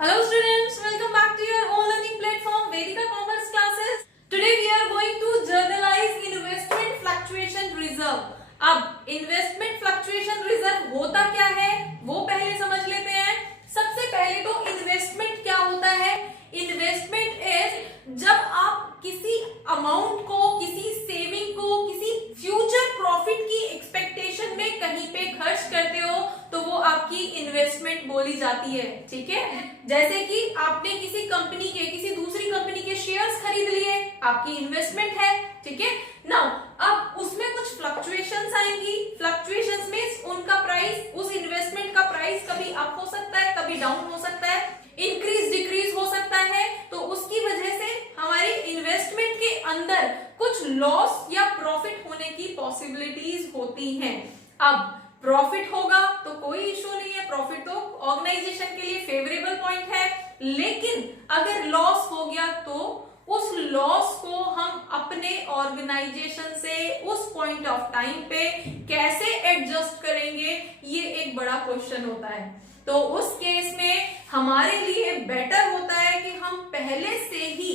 Hello students, welcome back to your own learning platform Vedika Commerce classes. Today we are going to journalize investment fluctuation reserve. अब investment fluctuation reserve होता क्या है वो पहले समझ लेते हैं। सबसे पहले तो investment क्या होता है? Investment is जब आप किसी अमाउंट को, किसी सेविंग को, किसी फ्यूचर प्रॉफिट की एक्सपेक्टेशन में कहीं पे खर्च करते हो तो वो आपकी इन्वेस्टमेंट बोली जाती है। ठीक है, जैसे कि आपने किसी कंपनी के, किसी दूसरी कंपनी के शेयर्स खरीद लिए, आपकी इन्वेस्टमेंट है। ठीक है, नाउ अब उसमें कुछ फ्लक्चुएशंस आएंगी। फ्लक्चुएशंस मींस उनका प्राइस, उस इन्वेस्टमेंट का प्राइस कभी अप हो सकता है, कभी डाउन हो सकता है, इंक्रीज डिक्रीज हो सकता है। तो उसकी वजह से हमारी इन्वेस्टमेंट के अंदर कुछ लॉस या प्रॉफिट होने की पॉसिबिलिटीज होती हैं। अब प्रॉफिट होगा तो कोई इश्यू नहीं है, प्रॉफिट तो ऑर्गेनाइजेशन के लिए फेवरेबल पॉइंट है। लेकिन अगर लॉस हो गया तो उस लॉस को हम अपने ऑर्गेनाइजेशन से उस पॉइंट ऑफ टाइम पे कैसे एडजस्ट करेंगे, ये एक बड़ा क्वेश्चन होता है। तो उस केस में हमारे लिए बेटर होता है कि हम पहले से ही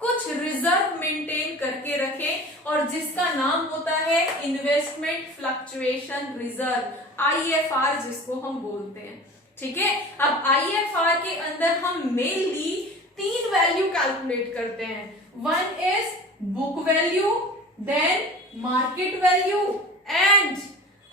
कुछ रिजर्व मेंटेन करके रखें और जिसका नाम होता है इन्वेस्टमेंट फ्लक्चुएशन रिजर्व, IFR जिसको हम बोलते हैं। ठीक है, अब IFR के अंदर हम मेनली 3 वैल्यू कैलकुलेट करते हैं। One is book value, then market value and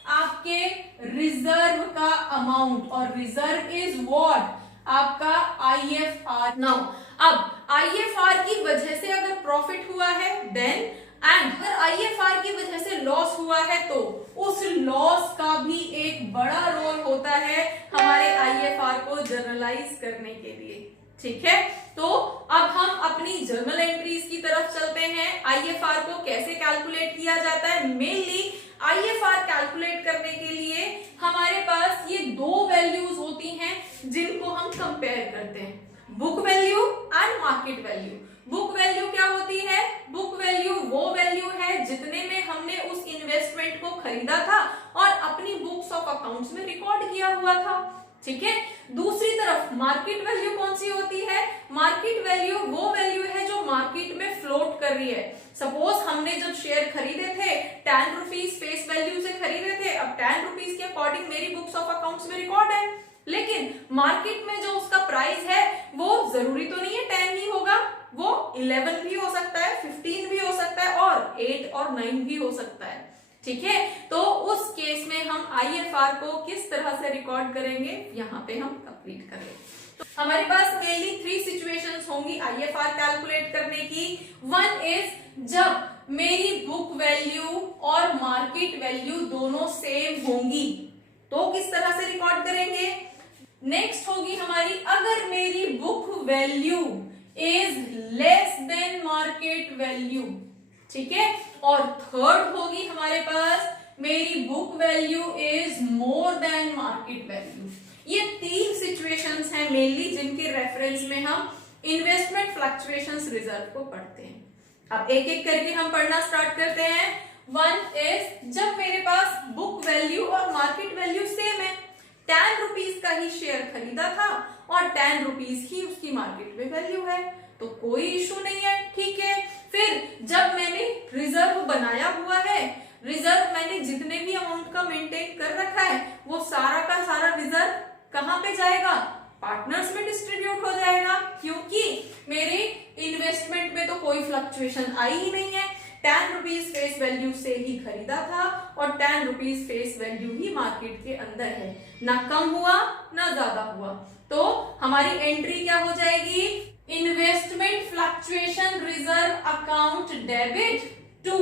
आपके रिजर्व का अमाउंट, और रिजर्व इज व्हाट, आपका IFR। नाउ अब IFR की वजह से अगर प्रॉफिट हुआ है देन, एंड अगर IFR की वजह से लॉस हुआ है तो उस लॉस का भी एक बड़ा रोल होता है हमारे IFR को जर्नलाइज करने के लिए। ठीक है, तो अब हम अपनी जर्नल एंट्रीज की तरफ चलते हैं। IFR को कैसे कैलकुलेट किया जाता है? मेनली IFR कैलकुलेट करने के लिए हमारे पास ये 2 वैल्यूज होती हैं जिनको हम कंपेयर करते हैं, book value and market value. Book value क्या होती है? बुक वैल्यू वो वैल्यू है जितने में हमने उस इन्वेस्टमेंट को खरीदा था और अपनी बुक्स ऑफ अकाउंट्स में रिकॉर्ड किया हुआ था। ठीक है, दूसरी तरफ मार्केट वैल्यू कौन सी होती है? मार्केट वैल्यू वो वैल्यू है जो मार्केट में फ्लोट कर रही है। सपोज हमने जब शेयर खरीदे थे 10 रुपीज फेस वैल्यू से खरीदे थे, अब 10 रुपीज के अकॉर्डिंग मेरी बुक्स ऑफ अकाउंट्स में रिकॉर्ड है, लेकिन मार्केट में जो उसका प्राइस है वो जरूरी तो नहीं है 10 ही होगा, वो 11 भी हो सकता है, 15 भी हो सकता है और 8 और 9 भी हो सकता है। ठीक है, तो उस केस में हम IFR को किस तरह से रिकॉर्ड करेंगे, यहाँ पे हम कंप्लीट करेंगे। तो हमारे पास मेनली 3 सिचुएशंस होंगी IFR कैलकुलेट करने की। वन इज जब मेरी बुक वैल्यू और मार्केट वैल्यू दोनों सेम होंगी तो किस तरह से रिकॉर्ड करेंगे। नेक्स्ट होगी हमारी अगर मेरी book value is less than market value. ठीक है, और थर्ड होगी हमारे पास मेरी book value is more than market value. ये 3 सिचुएशंस हैं मेनली जिनके रेफरेंस में हम इन्वेस्टमेंट फ्लक्चुएशंस रिजर्व को पढ़ते हैं। अब एक एक करके हम पढ़ना स्टार्ट करते हैं। वन इज जब मेरे पास बुक वैल्यू और मार्केट वैल्यू सेम है, 10 रुपीज का ही शेयर खरीदा था और 10 रुपीज ही उसकी मार्केट में वैल्यू है, तो कोई इशू नहीं है। ठीक है, फिर जब मैंने रिजर्व बनाया हुआ है, रिजर्व मैंने जितने भी अमाउंट का मेंटेन कर रखा है वो सारा का सारा रिजर्व कहां पे जाएगा? पार्टनर्स में डिस्ट्रीब्यूट हो जाएगा, क्योंकि मेरे इन्वेस्टमेंट में तो कोई फ्लक्चुएशन आई ही नहीं है। 10 रुपीज फेस वैल्यू से ही खरीदा था और 10 रुपीज फेस वैल्यू ही मार्केट के अंदर है, ना कम हुआ ना ज्यादा हुआ। तो हमारी एंट्री क्या हो जाएगी? Investment fluctuation reserve account debit to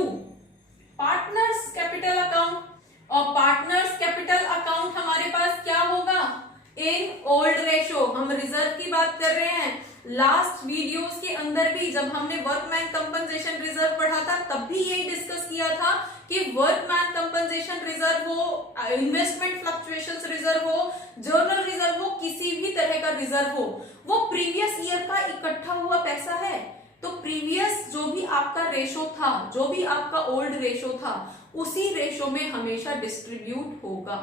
partners capital account. और पार्टनर्स कैपिटल अकाउंट हमारे पास क्या होगा? In old ratio. हम रिजर्व की बात कर रहे हैं। लास्ट वीडियोस के अंदर भी जब हमने वर्कमैन कंपनसेशन रिजर्व पढ़ा था तब भी यही डिस्कस किया था कि वर्कमैन कंपनसेशन रिजर्व हो, इन्वेस्टमेंट फ्लक्चुएशंस रिजर्व हो, जर्नल रिजर्व हो, किसी भी तरह का रिजर्व हो, वो प्रीवियस ईयर का इकट्ठा हुआ पैसा है। तो प्रीवियस जो भी आपका रेशो था, जो भी आपका ओल्ड रेशो था, उसी रेशो में हमेशा डिस्ट्रीब्यूट होगा।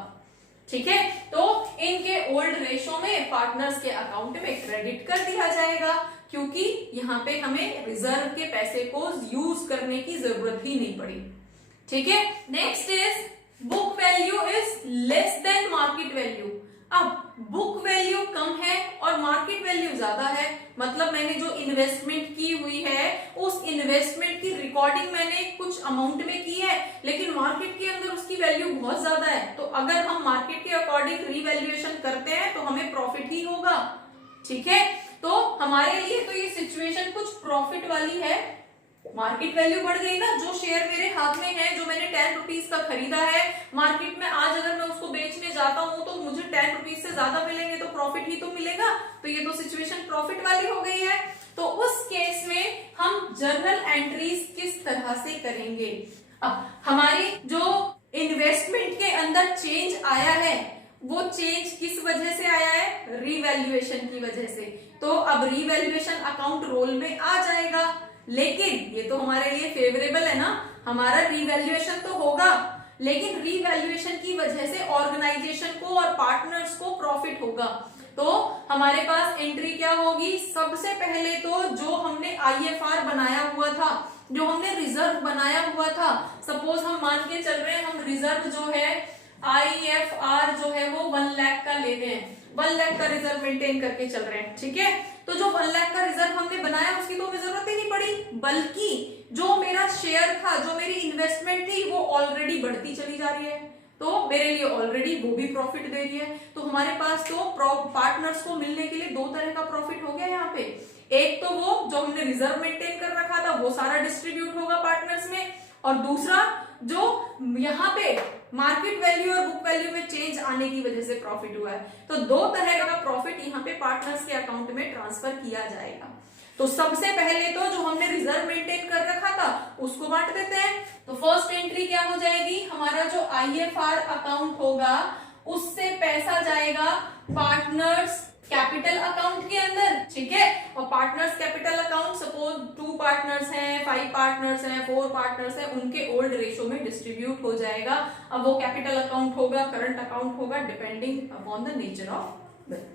ठीक है, तो इनके ओल्ड रेशो में पार्टनर्स के अकाउंट में क्रेडिट कर दिया जाएगा, क्योंकि यहाँ पे हमें रिजर्व के पैसे को यूज करने की जरूरत ही नहीं पड़ी। ठीक है, next is book value is less than market value. अब बुक वैल्यू कम है और मार्केट वैल्यू ज्यादा है, मतलब मैंने जो इन्वेस्टमेंट की हुई है उस इन्वेस्टमेंट की रिकॉर्डिंग मैंने कुछ अमाउंट में की है, लेकिन मार्केट के अंदर उसकी वैल्यू बहुत ज्यादा है। तो अगर हम मार्केट के अकॉर्डिंग रीवैल्यूएशन करते हैं तो हमें प्रॉफिट ही होगा। ठीक है, तो हमारे लिए तो ये सिचुएशन कुछ प्रॉफिट वाली है। मार्केट वैल्यू बढ़ गई ना, जो शेयर मेरे हाथ में है, जो मैंने 10 रुपीज का खरीदा है, मार्केट में आज अगर मैं उसको बेचने जाता हूं तो मुझे 10 रुपीज से ज्यादा मिलेंगे, तो प्रॉफिट ही तो मिलेगा। तो ये तो सिचुएशन प्रॉफिट वाली हो गई है। तो उस केस में हम जर्नल एंट्रीज किस तरह से करेंगे? अब हमारी जो इन्वेस्टमेंट के अंदर चेंज आया है वो चेंज किस वजह से आया है? रीवैल्यूएशन की वजह से। तो अब रीवैल्यूएशन अकाउंट रोल में आ जाएगा, लेकिन ये तो हमारे लिए फेवरेबल है ना, हमारा रीवैल्यूएशन तो होगा, लेकिन रीवैल्यूएशन की वजह से ऑर्गेनाइजेशन को और पार्टनर्स को प्रॉफिट होगा। तो हमारे पास एंट्री क्या होगी? सबसे पहले तो जो हमने आईएफआर बनाया हुआ था, जो हमने रिजर्व बनाया हुआ था, सपोज हम मान के चल रहे हैं हम रिजर्व जो है आईएफआर जो है वो 1 लाख का लेते हैं, 1 लाख का रिजर्व मेंटेन करके चल रहे हैं। ठीक है, तो जो 1 लाख का रिजर्व हमने बनाया उसकी तो हमें जरूरत ही नहीं पड़ी, बल्कि जो मेरा शेयर था, जो मेरी इन्वेस्टमेंट थी, वो ऑलरेडी बढ़ती चली जा रही है, तो मेरे लिए ऑलरेडी वो भी प्रॉफिट दे रही है। तो हमारे पास तो पार्टनर्स को मिलने के लिए 2 तरह का प्रॉफिट हो गया यहाँ पे। एक तो वो जो हमने रिजर्व मेंटेन कर रखा था वो सारा डिस्ट्रीब्यूट होगा पार्टनर्स में, और दूसरा जो यहाँ पे मार्केट वैल्यू और बुक वैल्यू में चेंज आने की वजह से प्रॉफिट हुआ है। तो 2 तरह का प्रॉफिट यहाँ पे पार्टनर्स के अकाउंट में ट्रांसफर किया जाएगा। तो सबसे पहले तो जो हमने रिजर्व मेंटेन कर रखा था उसको बांट देते हैं। तो फर्स्ट एंट्री क्या हो जाएगी? हमारा जो आईएफआर अकाउंट होगा उससे पैसा जाएगा पार्टनर्स कैपिटल अकाउंट के अंदर। ठीक है, और partners capital account suppose 2 partners हैं, 5 पार्टनर्स हैं, 4 पार्टनर्स हैं, उनके ओल्ड रेशो में डिस्ट्रीब्यूट हो जाएगा। अब वो कैपिटल अकाउंट होगा, करंट अकाउंट होगा, depending upon the nature of bill.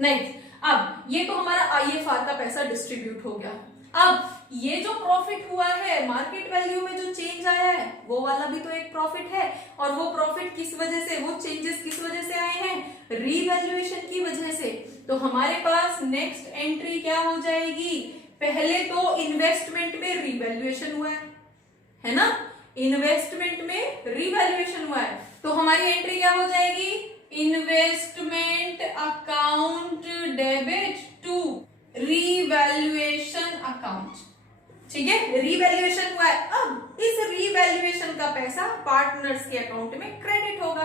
Next, अब ये तो हमारा आईएफआर का पैसा डिस्ट्रीब्यूट हो गया। अब ये जो प्रॉफिट हुआ है मार्केट वैल्यू में जो चेंज आया है वो वाला भी तो एक प्रॉफिट है, और वो प्रॉफिट किस वजह से, वो चेंजेस किस वजह से आए हैं? रीवैल्यूएशन की वजह से। तो हमारे पास नेक्स्ट एंट्री क्या हो जाएगी? पहले तो इन्वेस्टमेंट में रीवैल्यूएशन हुआ है ना, इन्वेस्टमेंट में रीवैल्यूएशन हुआ है, तो हमारी एंट्री क्या हो जाएगी? Investment account debit to revaluation account. ठीक है, रीवैल्यूएशन हुआ है, अब इस रीवैल्यूएशन का पैसा पार्टनर्स के अकाउंट में क्रेडिट होगा।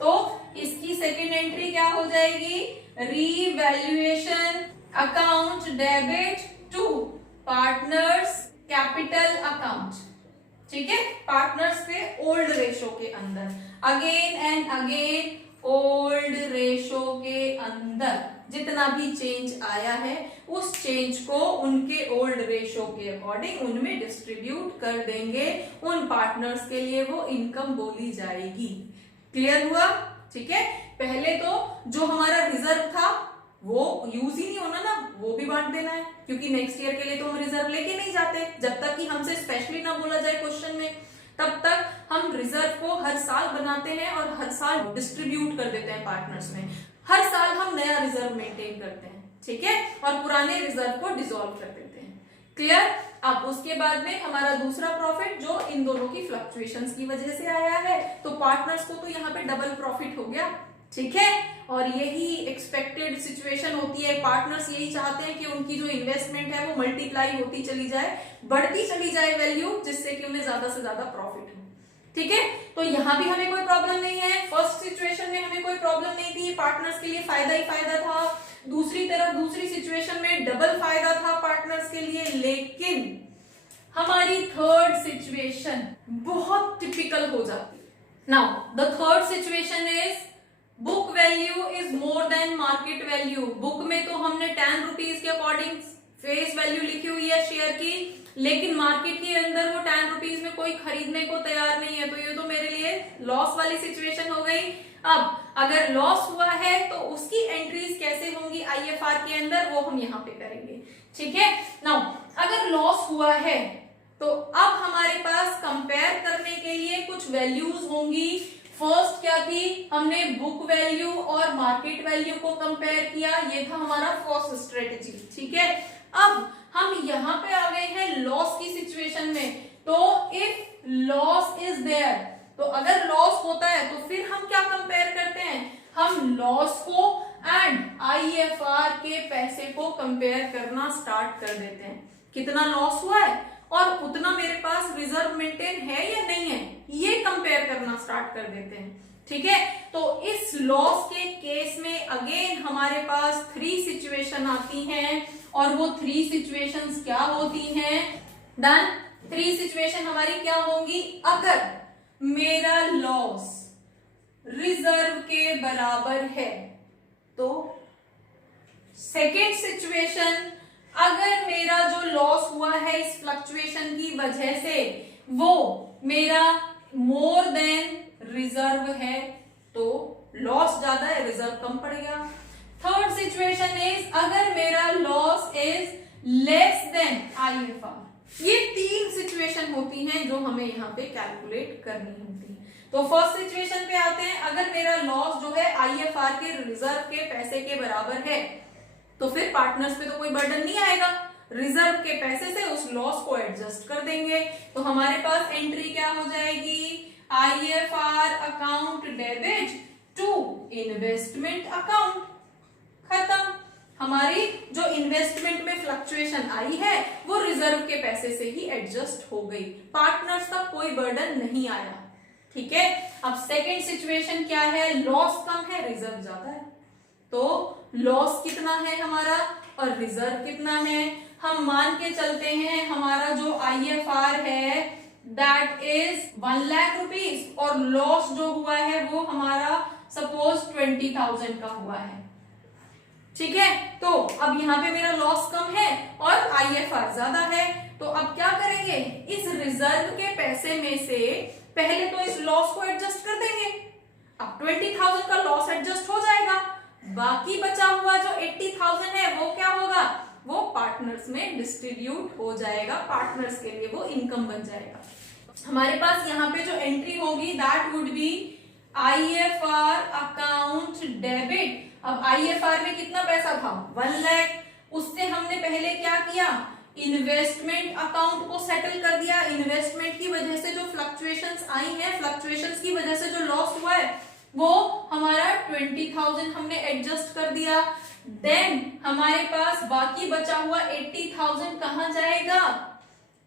तो इसकी सेकेंड एंट्री क्या हो जाएगी? Revaluation account debit to partners capital account. ठीक है, पार्टनर्स के ओल्ड रेशो के अंदर, again and again old ratio के अंदर जितना भी चेंज आया है उस चेंज को उनके ओल्ड रेशो के अकॉर्डिंग उनमें डिस्ट्रीब्यूट कर देंगे, उन पार्टनर्स के लिए वो इनकम बोली जाएगी। क्लियर हुआ? ठीक है, पहले तो जो हमारा रिजर्व था वो यूज ही नहीं होना ना, वो भी बांट देना है, क्योंकि नेक्स्ट ईयर के लिए तो हम रिजर्व लेके नहीं जाते, जब तक कि हमसे स्पेशली ना बोला जाए क्वेश्चन में, तब तक हम रिजर्व को हर साल बनाते हैं और हर साल डिस्ट्रीब्यूट कर देते हैं पार्टनर्स में। हर साल हम नया रिजर्व मेंटेन करते हैं, ठीक है, और पुराने रिजर्व को डिसॉल्व कर देते हैं। क्लियर? अब उसके बाद में हमारा दूसरा प्रॉफिट जो इन दोनों की फ्लक्चुएशंस की वजह से आया है, तो पार्टनर्स को तो यहाँ पे डबल प्रॉफिट हो गया। ठीक है, और यही एक्सपेक्टेड सिचुएशन होती है, पार्टनर्स यही चाहते हैं कि उनकी जो इन्वेस्टमेंट है वो मल्टीप्लाई होती चली जाए, बढ़ती चली जाए वैल्यू, जिससे कि उन्हें ज्यादा से ज्यादा प्रॉफिट हो। ठीक है, तो यहाँ भी हमें कोई प्रॉब्लम नहीं है, फर्स्ट सिचुएशन में हमें कोई प्रॉब्लम नहीं थी, पार्टनर्स के लिए फायदा ही फायदा था। दूसरी तरफ दूसरी सिचुएशन में डबल फायदा था पार्टनर्स के लिए, लेकिन हमारी थर्ड सिचुएशन बहुत टिपिकल हो जाती है। Now the third situation is book value is more than market value. Book में तो हमने 10 रुपीज के अकॉर्डिंग फेस वैल्यू लिखी हुई है शेयर की, लेकिन मार्केट के अंदर वो 10 रुपीज में कोई खरीदने को तैयार नहीं है, तो ये तो मेरे लिए लॉस वाली सिचुएशन हो गई। अब अगर लॉस हुआ है तो उसकी एंट्रीज कैसे होंगी आईएफआर के अंदर, वो हम यहाँ पे करेंगे। ठीक है, नाउ अगर लॉस हुआ है तो अब हमारे पास कंपेयर करने के लिए कुछ वैल्यूज होंगी। फर्स्ट क्या थी, हमने बुक वैल्यू और मार्केट वैल्यू को कंपेयर किया, ये था हमारा फर्स्ट स्ट्रेटेजी। ठीक है, अब हम यहाँ पे आ गए हैं लॉस की सिचुएशन में। तो इफ लॉस इज देयर, तो अगर लॉस होता है तो फिर हम क्या कंपेयर करते हैं, हम लॉस को एंड आईएफआर के पैसे को कंपेयर करना स्टार्ट कर देते हैं। कितना लॉस हुआ है और उतना मेरे पास रिजर्व मेंटेन है या नहीं है, ये कंपेयर करना स्टार्ट कर देते हैं। ठीक है, तो इस लॉस के केस में अगेन हमारे पास 3 सिचुएशन आती हैं और वो 3 सिचुएशंस क्या होती हैं, डन। 3 सिचुएशन हमारी क्या होंगी, अगर मेरा लॉस रिजर्व के बराबर है तो। सेकेंड सिचुएशन, अगर मेरा जो लॉस हुआ है इस फ्लक्चुएशन की वजह से वो मेरा मोर देन रिजर्व है, तो लॉस ज्यादा है, रिजर्व कम पड़ गया। थर्ड सिचुएशन इज, अगर मेरा loss is less than IFR. ये 3 सिचुएशन होती हैं जो हमें यहाँ पे कैलकुलेट करनी होती है। तो फर्स्ट सिचुएशन पे आते हैं, अगर मेरा लॉस जो है आईएफआर के रिजर्व के पैसे के बराबर है तो फिर पार्टनर्स पे तो कोई बर्डन नहीं आएगा, रिजर्व के पैसे से उस लॉस को एडजस्ट कर देंगे। तो हमारे पास एंट्री क्या हो जाएगी, IFR account debit to investment account, खत्म। हमारी जो इन्वेस्टमेंट में फ्लक्चुएशन आई है वो रिजर्व के पैसे से ही एडजस्ट हो गई, पार्टनर्स का कोई बर्डन नहीं आया। ठीक है, अब सेकेंड सिचुएशन क्या है, लॉस कम है, रिजर्व ज्यादा है। तो लॉस कितना है हमारा और रिजर्व कितना है, हम मान के चलते हैं हमारा जो आईएफआर है दैट इज 1 लाख रुपीज और लॉस जो हुआ है वो हमारा सपोज 20,000 का हुआ है। ठीक है, तो अब यहाँ पे मेरा लॉस कम है और आईएफआर ज्यादा है, तो अब क्या करेंगे, इस रिजर्व के पैसे में से पहले तो इस लॉस को एडजस्ट कर देंगे। अब 20,000 का लॉस एडजस्ट हो जाएगा, बाकी बचा हुआ जो 80,000 है वो क्या होगा, वो पार्टनर्स में डिस्ट्रीब्यूट हो जाएगा, पार्टनर्स के लिए वो इनकम बन जाएगा। हमारे पास यहाँ पे जो एंट्री होगी that would be IFR account debit. अब आईएफआर में कितना पैसा था, 1 लाख, उससे हमने पहले क्या किया, इन्वेस्टमेंट अकाउंट को सेटल कर दिया। इन्वेस्टमेंट की वजह से जो फ्लक्चुएशंस आई हैं, फ्लक्चुएशंस की वजह से जो लॉस हुआ है वो हमारा 20,000 हमने एडजस्ट कर दिया। देन हमारे पास बाकी बचा हुआ 80,000 कहां जाएगा,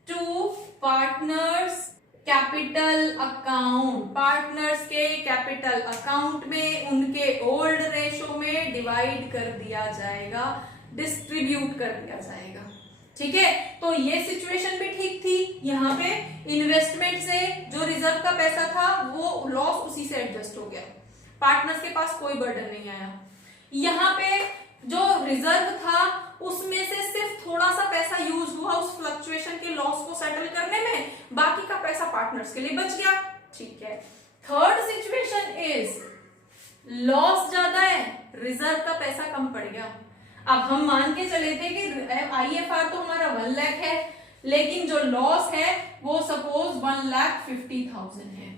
to partners capital account, partners के कैपिटल अकाउंट में उनके ओल्ड रेशो में डिवाइड कर दिया जाएगा, डिस्ट्रीब्यूट कर दिया जाएगा। ठीक है, तो ये सिचुएशन भी ठीक थी, यहाँ पे इन्वेस्टमेंट से जो रिजर्व का पैसा था वो लॉस उसी से एडजस्ट हो गया, पार्टनर्स के पास कोई बर्डन नहीं आया। यहाँ पे जो रिजर्व था उसमें से सिर्फ थोड़ा सा पैसा यूज हुआ उस फ्लक्चुएशन के लॉस को सेटल करने में, बाकी का पैसा पार्टनर्स के लिए बच गया। ठीक है, थर्ड सिचुएशन इज लॉस ज्यादा है, रिजर्व का पैसा कम पड़ गया। अब हम मान के चले थे कि आईएफआर तो हमारा 1 लाख है, लेकिन जो लॉस है वो सपोज 1,50,000 है,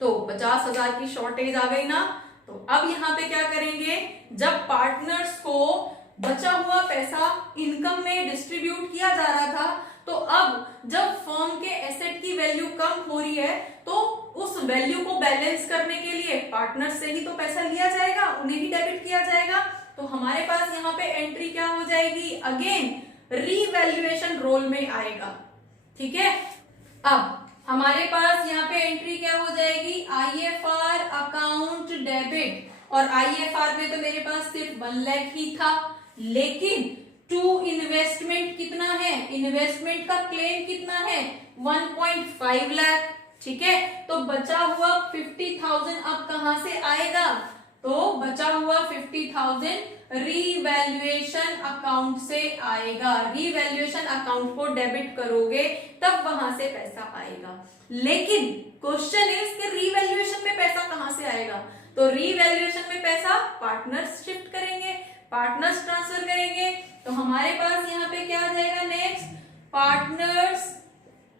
तो 50,000 की शॉर्टेज आ गई ना। तो अब यहाँ पे क्या करेंगे, जब पार्टनर्स को बचा हुआ पैसा इनकम में डिस्ट्रीब्यूट किया जा रहा था, तो अब जब फर्म के एसेट की वैल्यू कम हो रही है तो उस वैल्यू को बैलेंस करने के लिए पार्टनर्स से ही तो पैसा लिया जाएगा, उन्हें ही डेबिट किया जाएगा। तो हमारे पास यहाँ पे एंट्री क्या हो जाएगी, अगेन रीवैल्यूएशन रोल में आएगा। ठीक है, अब हमारे पास यहाँ पे एंट्री क्या हो जाएगी, आईएफआर अकाउंट डेबिट, और आईएफआर में तो मेरे पास सिर्फ 1 लाख ही था, लेकिन टू इन्वेस्टमेंट कितना है, इन्वेस्टमेंट का क्लेम कितना है, 1.5 लाख। ठीक है, तो बचा हुआ 50,000 अब कहां से आएगा, तो बचा हुआ 50,000 रीवैल्यूएशन अकाउंट से आएगा। रीवैल्यूएशन अकाउंट को डेबिट करोगे तब वहां से पैसा आएगा, लेकिन क्वेश्चन इज कि रीवैल्यूएशन में पैसा कहां से आएगा, तो रीवैल्यूएशन में पैसा पार्टनर्स शिफ्ट करेंगे, पार्टनर्स ट्रांसफर करेंगे। तो हमारे पास यहाँ पे क्या आ जाएगा next, partners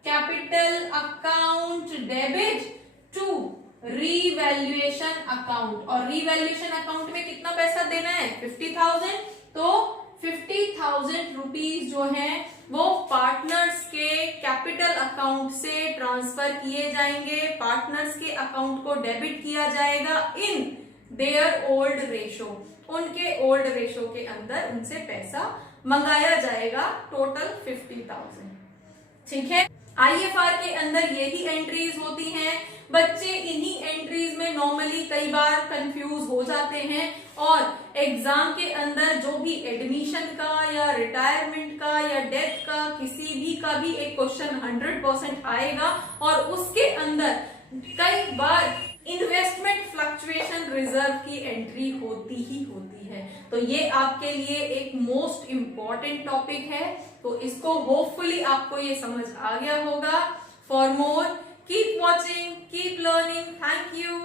capital account debit to revaluation account. और रीवैल्यूएशन अकाउंट में कितना पैसा देना है, 50,000। तो 50,000 रुपीज जो है वो पार्टनर्स के कैपिटल अकाउंट से ट्रांसफर किए जाएंगे, पार्टनर्स के अकाउंट को डेबिट किया जाएगा इन देयर ओल्ड रेशो, उनके ओल्ड रेशो के अंदर उनसे पैसा मंगाया जाएगा, टोटल 50,000। ठीक है, आईएफआर के अंदर यही एंट्रीज होती हैं। बच्चे इन्हीं एंट्रीज में नॉर्मली कई बार कंफ्यूज हो जाते हैं और एग्जाम के अंदर जो भी एडमिशन का या रिटायरमेंट का या डेथ का किसी भी का भी एक क्वेश्चन 100% आएगा और उसके अंदर कई बार इन्वेस्टमेंट फ्लक्चुएशन रिजर्व की एंट्री होती ही होती है। तो ये आपके लिए एक मोस्ट इंपॉर्टेंट टॉपिक है, तो इसको होपफुली आपको ये समझ आ गया होगा। For more keep watching, keep learning. Thank you.